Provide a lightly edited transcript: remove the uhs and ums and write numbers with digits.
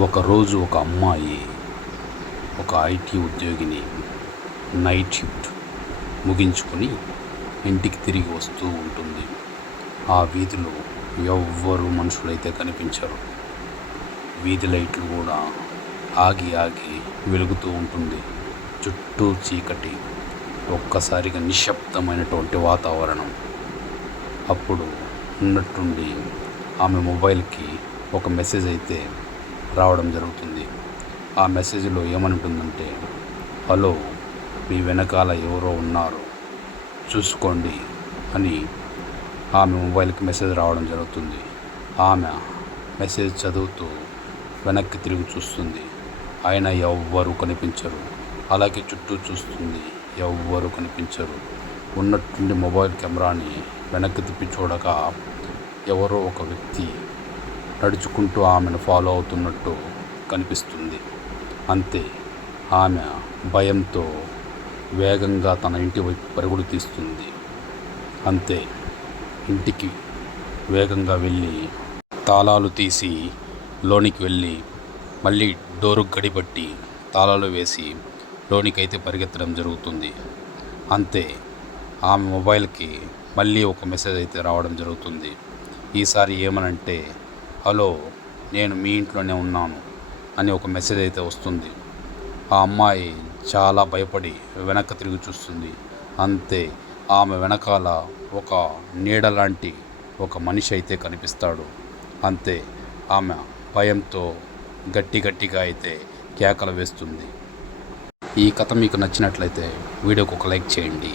ఒకరోజు ఒక అమ్మాయి ఒక ఐటీ ఉద్యోగిని నైట్ షిఫ్ట్ ముగించుకొని ఇంటికి తిరిగి వస్తూ ఉంటుంది. ఆ వీధిలో ఎవ్వరు మనుషులైతే కనిపించరు. వీధి లైట్లు కూడా ఆగి ఆగి వెలుగుతూ ఉంటుంది. చుట్టూ చీకటి, ఒక్కసారిగా నిశ్శబ్దమైనటువంటి వాతావరణం. అప్పుడు ఉన్నట్టుండి ఆమె మొబైల్కి ఒక మెసేజ్ అయితే రావడం జరుగుతుంది. ఆ మెసేజ్లో ఏమనుంటుందంటే, హలో, మీ వెనకాల ఎవరో ఉన్నారు, చూసుకోండి అని ఆమె మొబైల్కి మెసేజ్ రావడం జరుగుతుంది. ఆమె మెసేజ్ చదువుతూ వెనక్కి తిరిగి చూస్తుంది. అయినా ఎవ్వరూ కనిపించరు. అలాగే చుట్టూ చూస్తుంది, ఎవ్వరూ కనిపించరు. ఉన్నట్టుండి మొబైల్ కెమెరాని వెనక్కి తిప్పి చూడగా ఎవరో ఒక వ్యక్తి నడుచుకుంటూ ఆమెను ఫాలో అవుతున్నట్టు కనిపిస్తుంది. అంతే, ఆమె భయంతో వేగంగా తన ఇంటి వైపు పరుగులు తీస్తుంది. అంతే, ఇంటికి వేగంగా వెళ్ళి తాళాలు తీసి లోనికి వెళ్ళి మళ్ళీ డోరు గడిబట్టి తాళాలు వేసి లోనికైతే పరిగెత్తడం జరుగుతుంది. అంతే, ఆమె మొబైల్కి మళ్ళీ ఒక మెసేజ్ అయితే రావడం జరుగుతుంది. ఈసారి ఏమనంటే, హలో, నేను మీ ఇంట్లోనే ఉన్నాను అని ఒక మెసేజ్ అయితే వస్తుంది. ఆ అమ్మాయి చాలా భయపడి వెనక్కి తిరిగి చూస్తుంది. అంతే, ఆమె వెనకాల ఒక నీడ లాంటి ఒక మనిషి అయితే కనిపిస్తాడు. అంతే, ఆమె భయంతో గట్టిగా అయితే కేకలు వేస్తుంది. ఈ కథ మీకు నచ్చినట్లయితే వీడియోకి ఒక లైక్ చేయండి.